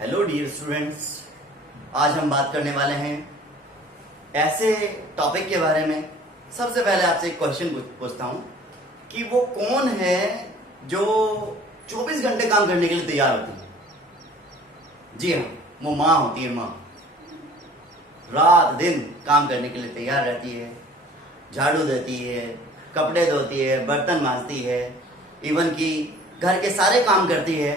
Hello dear students, आज हम बात करने वाले हैं ऐसे टॉपिक के बारे में। सबसे पहले आपसे एक क्वेश्चन पूछता हूं कि वो कौन है जो 24 घंटे काम करने के लिए तैयार होती है। जी हाँ, वो माँ होती है। माँ रात दिन काम करने के लिए तैयार रहती है, झाड़ू देती है, कपड़े धोती है, बर्तन मांजती है, इवन कि घर के सारे काम करती है,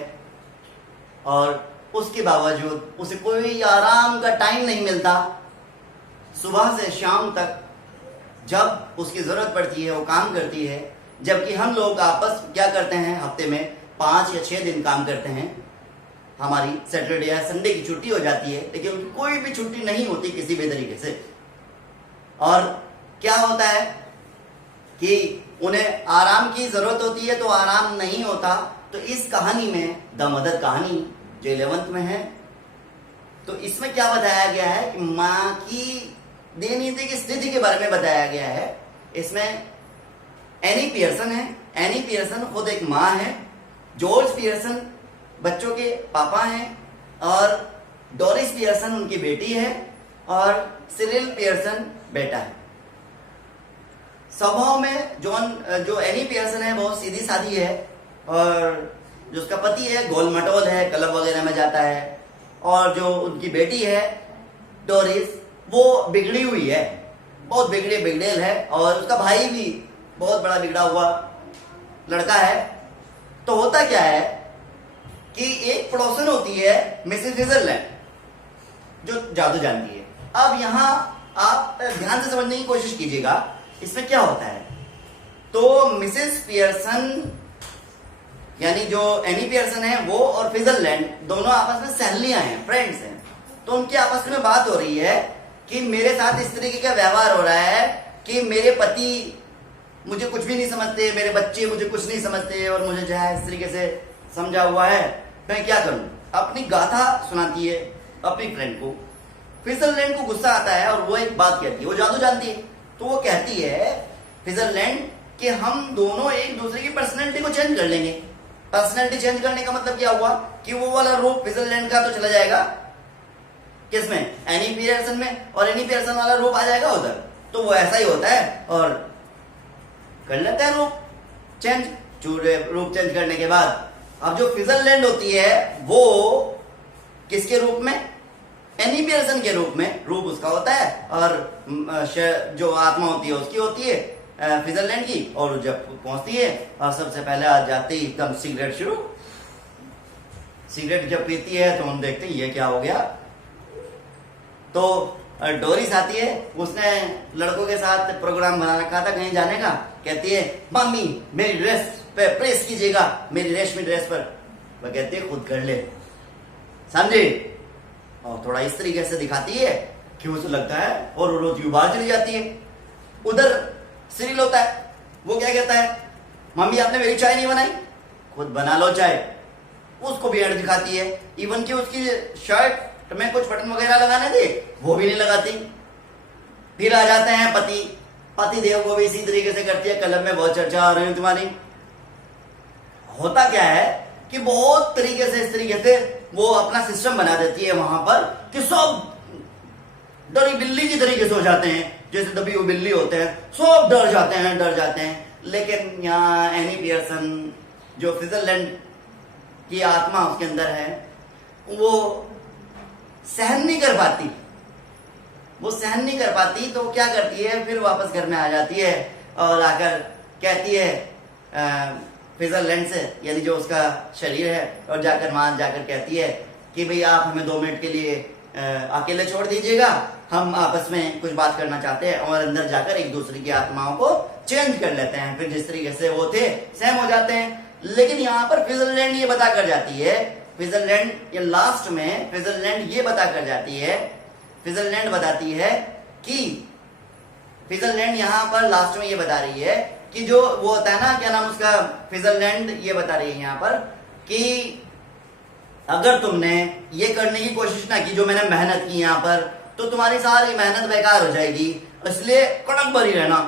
और उसके बावजूद उसे कोई आराम का टाइम नहीं मिलता। सुबह से शाम तक जब उसकी जरूरत पड़ती है वो काम करती है, जबकि हम लोग आपस क्या करते हैं, हफ्ते में 5 या 6 दिन काम करते हैं। हमारी सैटरडे या संडे की छुट्टी हो जाती है, लेकिन कोई भी छुट्टी नहीं होती किसी भी तरीके से। और क्या होता है कि उन्हें आराम की जरूरत होती है तो आराम नहीं होता। तो इस कहानी में, द मदर कहानी जो 11th में है, तो इसमें क्या बताया गया है कि माँ की दयनीय की स्थिति के बारे में बताया गया है। इसमें एनी पियर्सन है। एनी पियर्सन खुद एक माँ है, जॉर्ज पियर्सन बच्चों के पापा हैं, और डोरिस पियर्सन उनकी बेटी है, और सिरिल पियर्सन बेटा है। स्वभाव में जो एनी पियर्सन है बहुत सीधी सादी है, और जो उसका पति है गोल मटोल है, क्लब वगैरह में जाता है, और जो उनकी बेटी है डोरिस वो बिगड़ी हुई है, बहुत बिगड़ेल है, और उसका भाई भी बहुत बड़ा बिगड़ा हुआ लड़का है। तो होता क्या है कि एक पड़ोसन होती है मिसेस स्विट्जरलैंड, जो जादू जानती है। अब यहाँ आप ध्यान से समझने की कोशिश कीजिएगा, इसमें क्या होता है। तो मिसेस पियर्सन यानी जो एनी पियर्सन है वो और स्विट्जरलैंड दोनों आपस में सहेलियां हैं, फ्रेंड्स हैं। तो उनकी आपस में बात हो रही है कि मेरे साथ इस तरीके का व्यवहार हो रहा है कि मेरे पति मुझे कुछ भी नहीं समझते, मेरे बच्चे मुझे कुछ नहीं समझते, और मुझे जो है इस तरीके से समझा हुआ है, मैं क्या करूं। अपनी गाथा सुनाती है अपनी फ्रेंड को। स्विट्जरलैंड को गुस्सा आता है और वो एक बात कहती है, वो जादू जानती है। तो वो कहती है स्विट्जरलैंड कि हम दोनों एक दूसरे की पर्सनैलिटी को चेंज कर लेंगे। पर्सनैलिटी चेंज करने का मतलब क्या हुआ कि वो वाला रूप स्विट्जरलैंड का तो चला जाएगा किसमें, एनी पियर्सन में, और एनी पियर्सन वाला रूप आ जाएगा उधर। तो वो ऐसा ही होता है, और कर लेते हैं रूप चेंज। रूप चेंज करने के बाद अब जो स्विट्जरलैंड होती है वो किसके रूप में, एनी पियर्सन के रूप में रूप उसका होता है, और जो आत्मा होती है उसकी होती है स्विट्जरलैंड की। और जब पहुंचती है और सबसे पहले आ जाती है एकदम सिगरेट शुरू। सिगरेट जब पीती है तो हम देखते हैं ये क्या हो गया। तो डोरिस आती है, उसने लड़कों के साथ प्रोग्राम बना रखा था कहीं जाने का। कहती है मम्मी मेरी ड्रेस पे प्रेस कीजिएगा, मेरी रेशमी ड्रेस पर। वह कहती है खुद कर ले, समझे। और थोड़ा इस तरीके से दिखाती है कि उसे लगता है, और वो रोज बाहर चली जाती है। उधर सिरिल होता है, वो क्या कहता है, मम्मी आपने मेरी चाय नहीं बनाई, खुद बना लो चाय। उसको भी एड दिखाती है, इवन कि उसकी शर्ट में कुछ बटन वगैरह लगाने थे वो भी नहीं लगाती। फिर आ जाते हैं पति देव को भी इसी तरीके से करती है, क्लब में बहुत चर्चा आ रही है तुम्हारी। होता क्या है कि बहुत तरीके से इस तरीके से वो अपना सिस्टम बना देती है वहां पर कि सब डरी बिल्ली की तरीके से हो जाते हैं, जैसे दबी हुई बिल्ली होते हैं, सब डर जाते हैं। लेकिन यहाँ एनी पियर्सन जो स्विट्जरलैंड की आत्मा उसके अंदर है, वो सहन नहीं कर पाती। तो क्या करती है, फिर वापस घर में आ जाती है और आकर कहती है स्विट्जरलैंड से, यानी जो उसका शरीर है, और जाकर वहां जाकर कहती है कि भाई आप हमें 2 मिनट के लिए अकेले छोड़ दीजिएगा, हम आपस में कुछ बात करना चाहते हैं। और अंदर जाकर एक दूसरे की आत्माओं को चेंज कर लेते हैं, फिर जिस तरीके से वो थे सेम हो जाते हैं। लेकिन यहाँ पर स्विट्जरलैंड ये बता कर जाती है, स्विट्जरलैंड ये लास्ट में स्विट्जरलैंड ये बता कर जाती है, स्विट्जरलैंड बताती है कि स्विट्जरलैंड यहाँ पर लास्ट में ये बता रही है कि जो वो होता है ना, क्या नाम उसका, स्विट्जरलैंड ये बता रही है यहाँ पर कि अगर तुमने ये करने की कोशिश ना की जो मैंने मेहनत की यहाँ पर, तो तुम्हारी सारी मेहनत बेकार हो जाएगी। इसलिए कड़क बनी रहना,